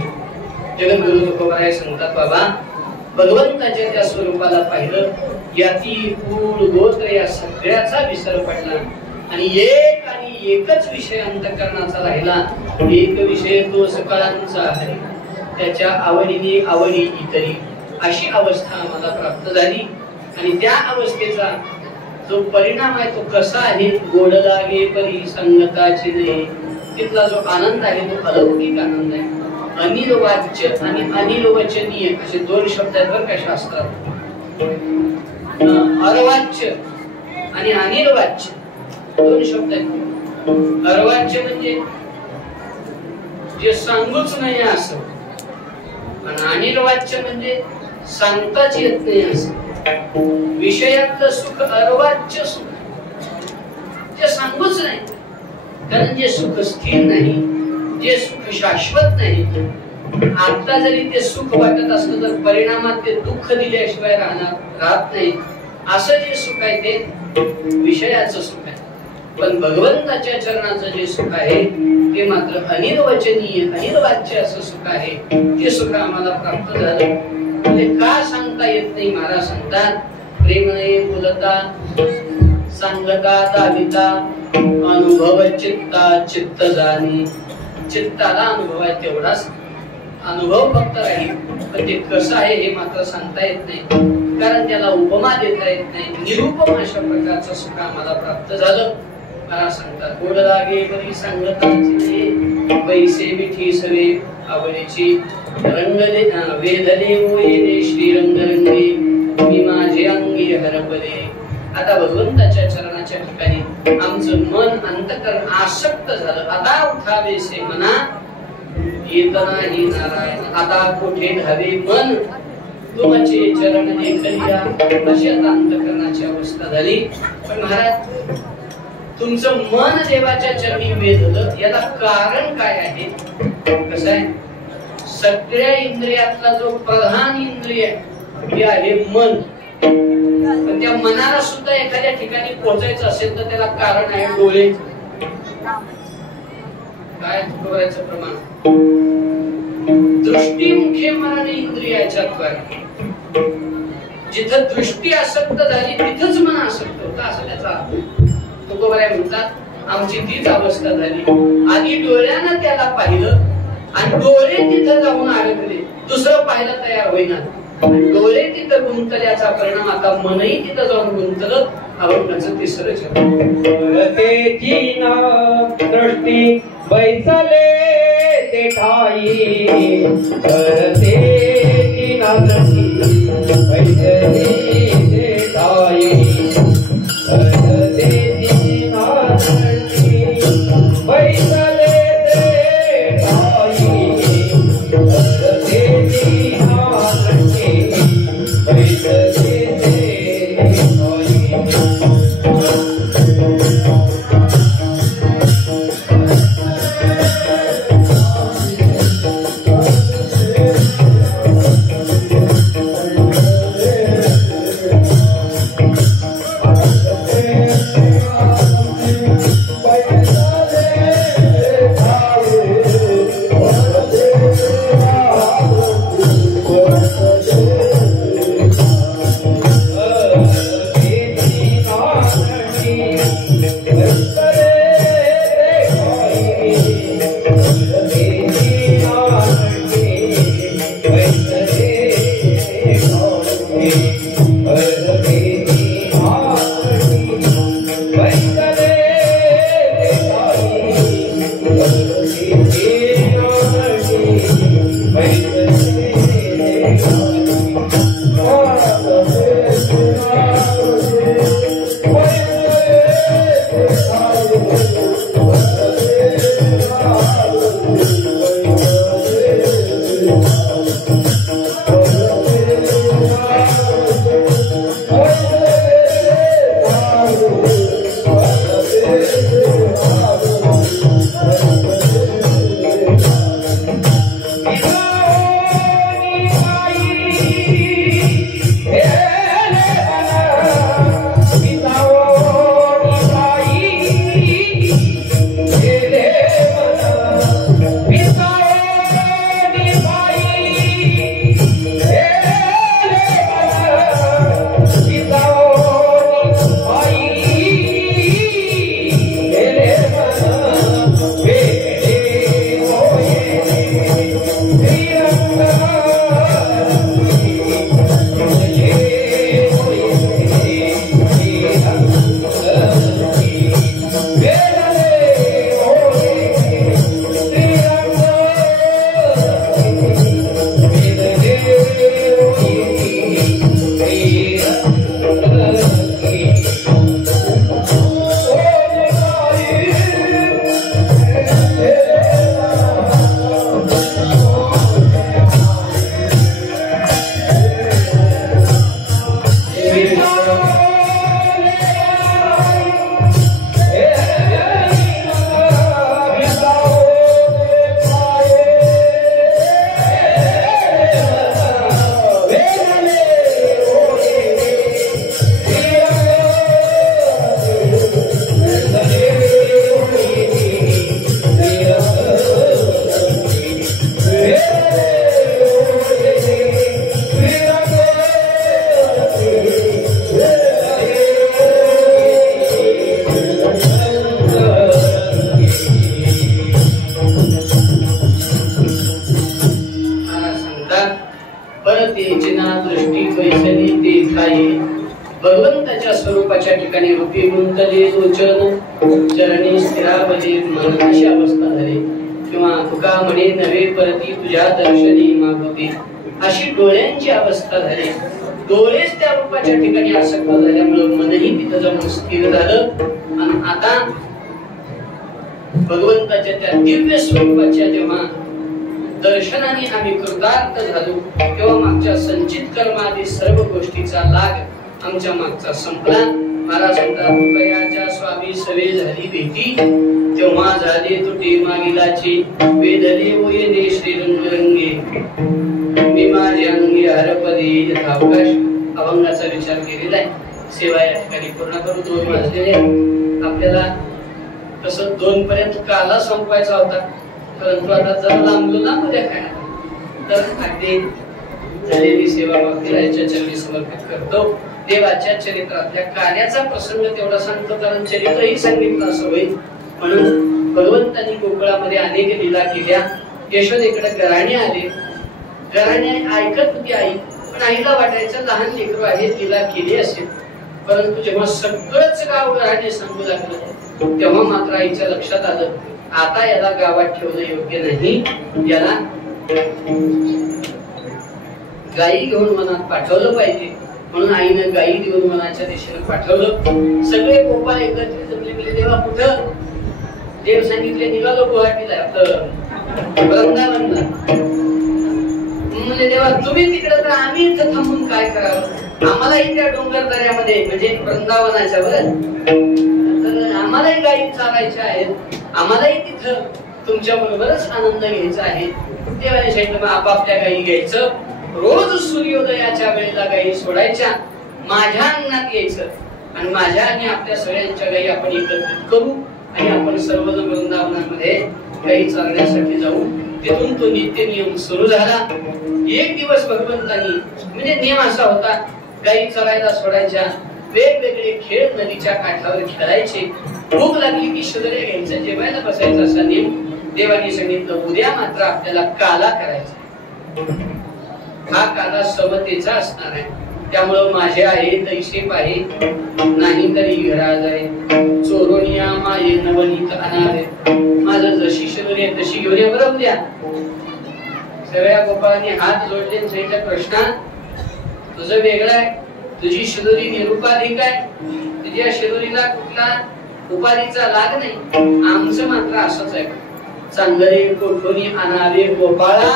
जगद्गुरु तुकोबाराय सांगतात, बाबा भगवंताच्या त्या स्वरूपाला पाहिलं, याती कुळ गोत्र या सगळ्याचा विसर पडला आणि एकच विषय अंतःकरणाचा राहिला. एक विषय तो सकळांचा आहे, त्याच्या आवडीने आवडी इतरी, अशी अवस्था आम्हाला प्राप्त झाली. आणि त्या अवस्थेचा जो परिणाम आहे तो कसा आहे, गोड लागे परी संगताची नाही. तिथला जो आनंद आहे तो अलौकिक आनंद आहे. अनिल वाच्य आणि अनिल वचनीय असे दोन शब्द आहेत बरं का शास्त्रात. अर्वाच्य आणि अनिल वाच्य दोन शब्द आहेत. अर्वाच्य म्हणजे जे सांगूच नाही असं, आणि अनिल वाच्य म्हणजे सांगताच येत नाही असं. विषयातलं सुख अर्वाच्य सुख, जे सांगूच नाही, कारण जे सुख स्थिर नाही, जे सुख शाश्वत नाही. आता जरी ते सुख वाटत असलं तर परिणामात ते दुःख दिल्याशिवाय राहत नाही. असं जे सुख आहे ते विषयाचं सुख आहे. पण भगवंताच्या चरणाचं जे सुख आहे ते मात्र अनिर्वचनीय अनिर्वाच्य असं सुख आहे. ते सुख आम्हाला प्राप्त झालं. ते का सांगता येत नाही. महाराज सांगतात, प्रेमने बोलता सांगता दाविता अनुभव चित्ता चित्त जाणी. चित्ताला अनुभव आहे तेवढाच अनुभव फक्त राहील, पण ते कसं आहे हे मात्र सांगता येत नाही, कारण त्याला उपमा देता येत नाही. निरुपम अशा प्रकारचं सुख आम्हाला प्राप्त झालं. मला सांगतात, गोड लागे बरी संगताची पैसे मिठी सवे आवडीची. रंगले वेधले मोये श्रीरंग रंगे मी माझे अंगी हरपले. आता भगवंताच्या चरणाच्या ठिकाणी आमचं मन अंतःकरण आसक्त झालं. आता उठावे से मना येत नाही नारायण. आता कोठे धावे मन तुमचे चरण देखलिया. अशी आता अंतःकरणाची अवस्था झाली. पण महाराज तुमचं मन देवाच्या चरणी वेधलं, याला कारण काय आहे? कसं आहे, सगळ्या इंद्रियातला जो प्रधान इंद्रिय ते आहे मन. पण त्या मनाला सुद्धा एखाद्या ठिकाणी पोहोचायचं असेल तर त्याला कारण आहे डोळे. काय डोळ्याचं प्रमाण? दृष्टी मुखे मन इंद्रियाच्या द्वारे. जिथं दृष्टी आसक्त झाली तिथंच मन आसक्त होतं, असं त्याचा अर्थ. तुकोबाराय म्हणतात आमची तीच अवस्था झाली. आधी डोळ्यानं त्याला पाहिलं आणि डोळे तिथं जाऊन अडकले, दुसरं पाहायला तयार होईना. डोळे तिथं गुंतल्याचा परिणाम आता मनही तिथं जाऊन गुंतलं. अभंगाचं तिसरं चरण. दृष्टी बैसले ते ठाई करते की ना दृष्टी बैसले ते ठाई करते की ना दृष्टी बैसले ते ठाई करते की ना दृष्टी बैसले ते ठाई. भगवंताच्या स्वरूपाच्या ठिकाणी रूपी गुंतले लोचन चरणी स्थिरावले मन, अशी अवस्था झाली. किंवा तुका म्हणे नवे परती तुझ्या दर्शनी मागवते, अशी डोळ्यांची अवस्था झाली. डोळेच त्या रूपाच्या ठिकाणी आसक्त झाल्यामुळे मनही तिथं जाऊन स्थिर झालं. आणि आता भगवंताच्या त्या दिव्य स्वरूपाच्या जेव्हा दर्शनाने आम्ही कृतार्थ झालो, तेव्हा मागच्या संचित कर्मादी सर्व गोष्टीचा लाग आमच्या मागचा संपला. महाराज म्हणतात कृपयाच्या स्वामी सवे झाली भेटी तेव्हा झाले तुटे मागिलाचे वेदले ओयने श्रीरंगरंगे मी माझे अंगी हरपदे यथावकाश अभंगाचा विचार केलेला आहे. सेवा या ठिकाणी पूर्ण करू. 2 वाजलेले आपल्याला कसं 2 पर्यंत काला संपवायचा होता परंतु आता जर लांबलो द्या काय तर अगदी झालेली सेवा भक्तीराजाच्या चरणी समर्पित करतो. देवाच्या चरित्रातल्या कार्याचा प्रसंग तेवढा सांगतो कारण चरित्रही सांगितलं असं होईल म्हणून भगवंतांनी गोकुळामध्ये अनेक लीला केल्या. यशोदेकडे गराणे आले. गराणे ऐकत होती आई पण आईला वाटायचं लहान लेकरू आहे लीला केली असेल परंतु जेव्हा सगळंच गाव गराणे सांगू लागलं तेव्हा मात्र आईच्या लक्षात आलं आता याला गावात ठेवणं योग्य नाही. याला गाई घेऊन मनात पाठवलं पाहिजे म्हणून आईनं गाई देऊन मनाच्या दिशेने पाठवलं. सगळे गोपाळ एकत्रित जमले गेले. देवा कुठं? देव सांगितले निघालो गुवाहाटीला आपलं वृंदावनला. म्हणजे देवा तुम्ही तिकडे तर आम्ही इथं थांबून काय करावं? आम्हालाही त्या डोंगर दऱ्यामध्ये म्हणजे वृंदावनाच्या तर आम्हालाही गाई चालायच्या आहेत. आम्हालाही तिथं तुमच्या बरोबरच आनंद घ्यायचा आहे. देवाने सांगितलं आपापल्या गाई घ्यायचं. रोज सूर्योदयाच्या वेळेला गाई सोडायच्या माझ्या अंगणात यायचं आणि माझ्या आणि आपल्या सगळ्यांच्या गाई आपण एकत्रित करू आणि आपण सर्वजण वृंदावनामध्ये गाई चालण्यासाठी जाऊ. तिथून तो नित्य नियम सुरू झाला. एक दिवस भगवंतांनी म्हणजे नियम असा होता गाई चरायला सोडायच्या. वेगवेगळे खेळ नदीच्या काठावर खेळायचे. भूक लागली की शिदरे घ्यायचं जेवायला बसायचं असा नियम. देवानी सांगितलं उद्या मात्र आपल्याला काला करायचा. हा काला समतेचा असणार आहे त्यामुळं माझे आहे तैसे पाहे नाही तरी घराज आहे चोरोनिया माये नवनीत अनारे. माझं जशी शिदोरी आहे तशी घेऊन या बरं उद्या. सगळ्या गोपाळांनी हात जोडले सांगितलं कृष्णा तुझं वेगळं आहे. तुझी शिदोरी निरुपाधिक आहे. तुझ्या शिदोरीला कुठला उपाधीचा लाग नाही. आमचं मात्र असंच आहे चांगले कोठोनी अनावे गोपाळा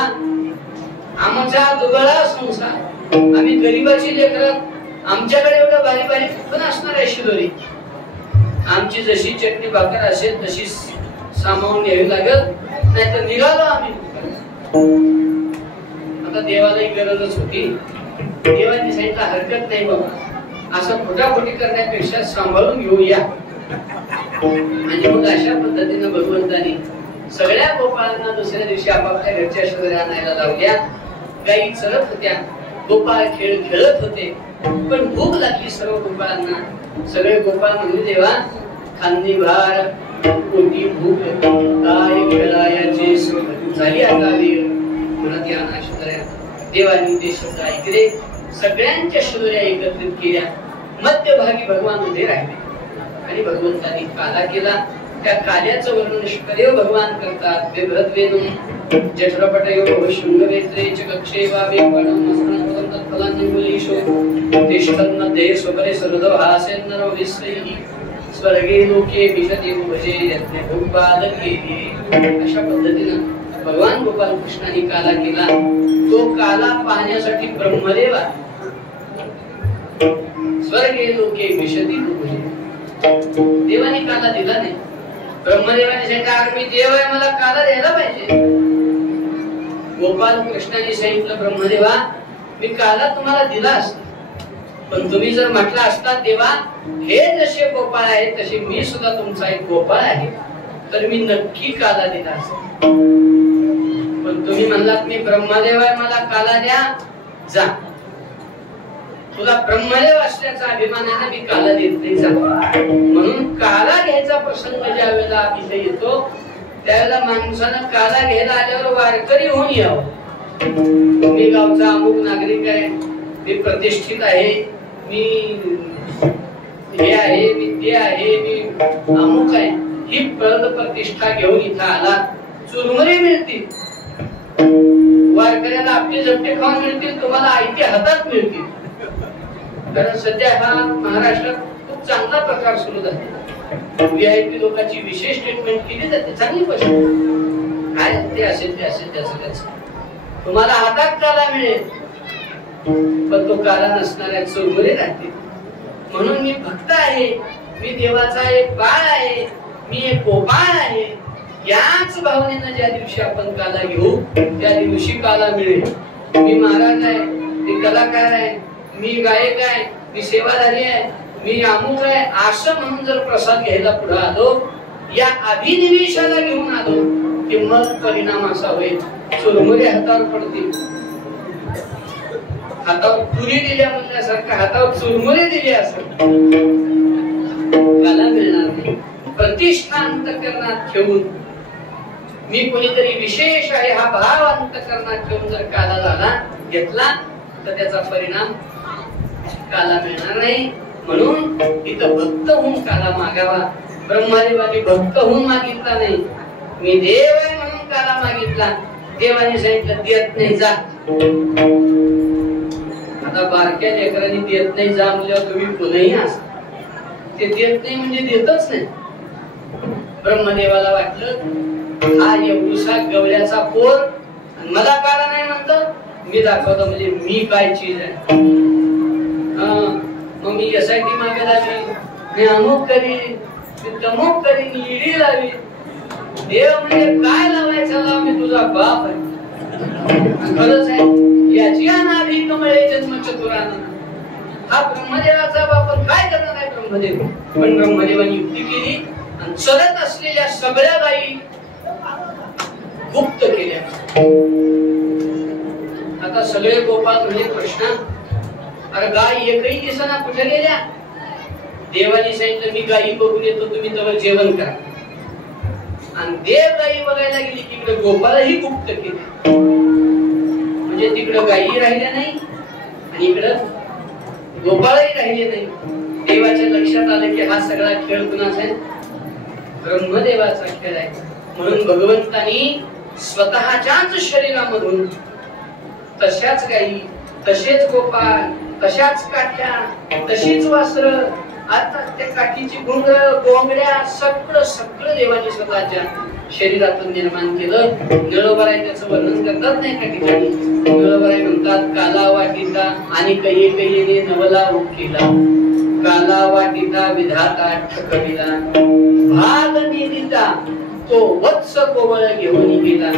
आमचा दुबळा संसार. आम्ही गरीबाची लेकर आमच्याकडे एवढं भारी भारी कुठून असणार आहे शिदोरी. आमची जशी चटणी भाकर असेल तशी सामावून घ्यावी लागत नाहीतर निघालो आम्ही. आता देवालाही गरजच होती. देवाने सांगितलं हरकत नाही बाबा असं खोटाखोटी करण्यापेक्षा सांभाळून घेऊया. आणि मग अशा पद्धतीने भगवंतानी सगळ्या गोपाळांना दुसऱ्या दिवशी आपापल्या घरच्या शिदोऱ्या आणायला लावल्या. गाई चरत होत्या. गोपाळ खेळ खेळत होते. पण भूक लागली सर्व गोपाळांना. सगळे गोपाळ म्हणजे देवा खांदी भार कोटी भूक काय खेळायाचे झाली आता वेळ म्हणत या ना शिदोऱ्या. देवानी ते शब्द ऐकले. सगळ्यांच्या शिदोऱ्या एकत्रित केल्या. मध्यभागी भगवान उभे राहिले आणि भगवंतांनी काला केला. त्या काल्याचं वर्णन शुकदेव भगवान करतात. बिभ्रद्वेनम जठरपटयो शृंगवेत्रे च कक्षे वावे पणम मस्तान तत्फलान्यमुलीशो तिष्ठन्न ते स्वपरे सर्वदो हासेन नरो विस्सैहि स्वर्गे लोके विशते भजे यज्ञ भूपादके. अशा पद्धतीनं भगवान गोपाल कृष्णाने काला केला. तो काला पाहण्यासाठी ब्रह्मदेव स्वर्गे लोके विशते भजे. देवाने काला दिला नाही. ब्रह्मदेवाने सांगितलं मी देव आहे मला काला द्यायला पाहिजे. गोपाल कृष्णाने सांगितलं ब्रह्मदेवा मी काला तुम्हाला दिला असता पण तुम्ही जर म्हटलं असता देवा हे जसे गोपाळ आहेत तसे मी सुद्धा तुमचा एक गोपाळ आहे तर मी नक्की काला दिला असता. पण तुम्ही म्हणलात मी ब्रह्मदेव आहे मला काला द्या जा. तुला ब्रह्मदेव असल्याचा अभिमानाने मी काला देत नाही जा. म्हणून काला घ्यायचा प्रसंग ज्या वेळेला इथे येतो त्यावेळेला माणसानं काला घ्यायला आल्यावर वारकरी होऊन यावं. मी गावचा अमुक नागरिक आहे मी प्रतिष्ठित आहे मी हे आहे मी ते आहे मी अमुक आहे ही पद प्रतिष्ठा घेऊन इथं आला. चुरमुरे मिळतील वारकऱ्याला आपले झपटे खाऊन मिळतील तुम्हाला आयते हातात मिळतील. कारण सध्या हा महाराष्ट्रात खूप चांगला प्रकार सुरू झाला. व्हीआयपी लोकांची विशेष ट्रीटमेंट केली जाते चांगली गोष्ट काय ते असेल ते असेल त्याचं तुम्हाला हातात काला मिळेल पण तो काला नसणाऱ्या चुरमुरे राहतील. म्हणून मी भक्त आहे, मी देवाचा एक बाळ आहे, मी एक गोपाळ आहे. याच भावनेनं ज्या दिवशी आपण काला घेऊ त्या दिवशी काला मिळेल. मी महाराज आहे, मी कलाकार आहे, मी गायक आहे, मी सेवाधारी आहे, मी अमुक आहे, असं म्हणून जर प्रसाद घ्यायला पुढे आलो, या अभिनिवेशाला घेऊन आलो की मग परिणाम असा होईल, चुरमुरे हातावर पडतील. हातावर पुरी दिल्या म्हणण्यासारखं हातावर चुरमुरे दिले असं काला मिळणार नाही. प्रतिष्ठा अंतःकरणात ठेवून मी कोणीतरी विशेष आहे हा भाव अंतःकरणात ठेवून जर काला झाला घेतला तर त्याचा परिणाम काला मिळणार नाही. म्हणून इथं भक्त होऊन काला मागावा. ब्रह्मदेवाने भक्त होऊन मागितला नाही, मी देव आहे म्हणून काला मागितला. देवाने सांगितलं देत नाही जा. आता बारक्या लेकरांनी देत नाही जा म्हणल्यावर तुम्ही पुन्हाही असा ते देत नाही म्हणजे देतच नाही. ब्रह्मदेवाला वाटलं हा एवढूसा गवळ्याचा पोर मला काला नाही म्हणतो, मी दाखवतो म्हणजे मी काय चीज आहे. मग मी यासाठी मागे लागली, मी अमुक करी, मी तमुक करी, इडी लावी. देव म्हणजे काय लावायचं लाव, मी तुझा बाप आहे. खरंच आहे, याची अनाधी कमळे जन्म चतुरानं. हा ब्रह्मदेवाचा बाप काय करणार आहे ब्रह्मदेव. पण ब्रह्मदेवाने युक्ती केली आणि चलत असलेल्या सगळ्या गायी गुप्त केल्या. आता सगळे गोपाळ म्हणजे कृष्णा, अरे गाय एकही दिसना कुठे गेल्या. देवाने सांगितलं मी गायी बघून येतो, तुम्ही तेव्हा जेवण करा. आणि देव गायी बघायला गेली की इकडे गोपाळही गुप्त केले. म्हणजे तिकडं गायी राहिल्या नाही आणि इकडं गोपाळही राहिले नाही. देवाच्या लक्षात आलं की हा सगळा खेळ कुणाचा आहे, ब्रह्मदेवाचा खेळ आहे. म्हणून भगवंतानी स्वतःच्याच शरीरामधून तशाच गायी, तसेच गोपाळ, तशाच काठ्या, तशीच वासर, आता त्या काठीची गुंगळ, गोंगड्या सगळं देवाने स्वतःच्या शरीरातून निर्माण केलं. नळोबराय त्याचं वर्णन करतात नाही का ठिकाणी. नळोबराय म्हणतात काला वाटिता आणि कये कयेने नवला उठीला, काला वाटिता विधाता ठकविला, भाग निदिता तो वत्स कोवळ घेऊन गेला,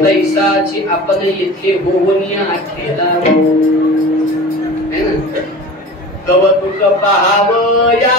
तैसाची आपण येथे होवनिया आखेला. है ना, कवतुक पाहावया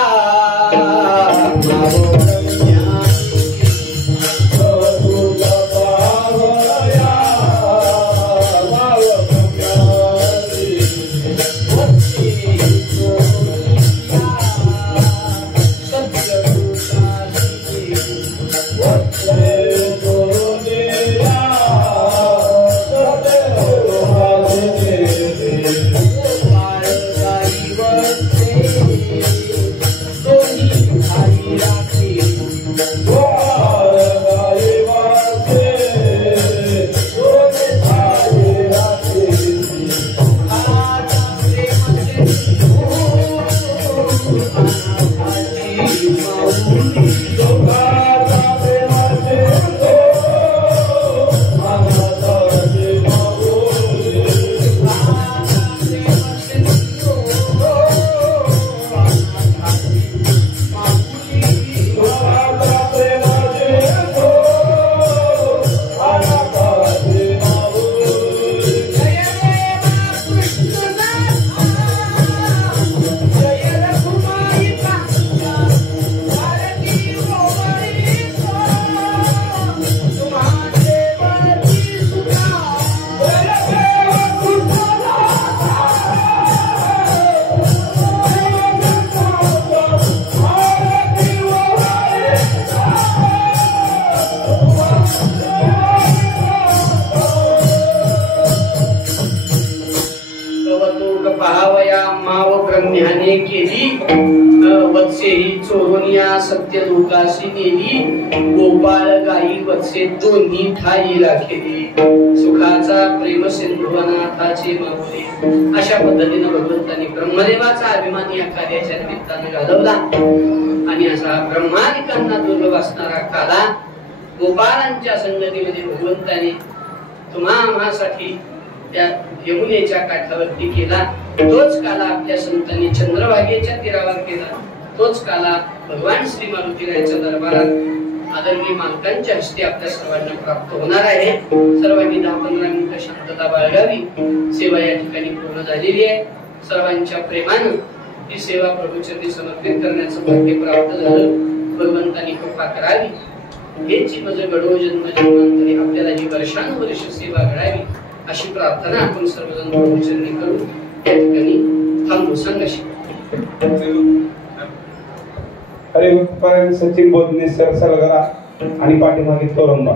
सत्यलोकाशी नेली, गोपाळ गायी वत्से दोन्ही ठाई राखिली, सुखाचा प्रेम सिंधू अनाथाचे माऊली. अशा पद्धतीने भगवंतांनी ब्रह्मदेवाचा अभिमान या कार्याच्या निमित्ताने घालवला. आणि असा ब्रह्मादिकांना दुर्लभ असणारा काला गोपाळांच्या संगतीमध्ये भगवंताने तुम्हा आम्हासाठी त्या यमुनेच्या काठावरती केला, तोच काला आपल्या संतांनी चंद्रभागेच्या तीरावर केला, तोच काला भगवान श्री मारुतीरायाच्या दरबारात आदरणीय मालकांच्या हस्ते आपल्या सर्वांना प्राप्त होणार आहे। सर्वांनी 10-15 मिनिटं शांतता बाळगावी। सेवा या ठिकाणी पूर्ण झालेली आहे। सर्वांच्या प्रेमानं ही सेवा प्रभूचरणी समर्पित करण्याचं भाग्य प्राप्त झालं। भगवंतांनी कृपा करावी, हेच मज गडो जन्म जन्मांतरी आपल्याला जी वर्षानुवर्ष सेवा घडावी अशी प्रार्थना आपण सर्वजण प्रभूचरणी करू। या ठिकाणी थांबू संघर्ष। हरिभक्त सचिन बोधने सर सलगरा आणि पाठीमागे तोरंबा।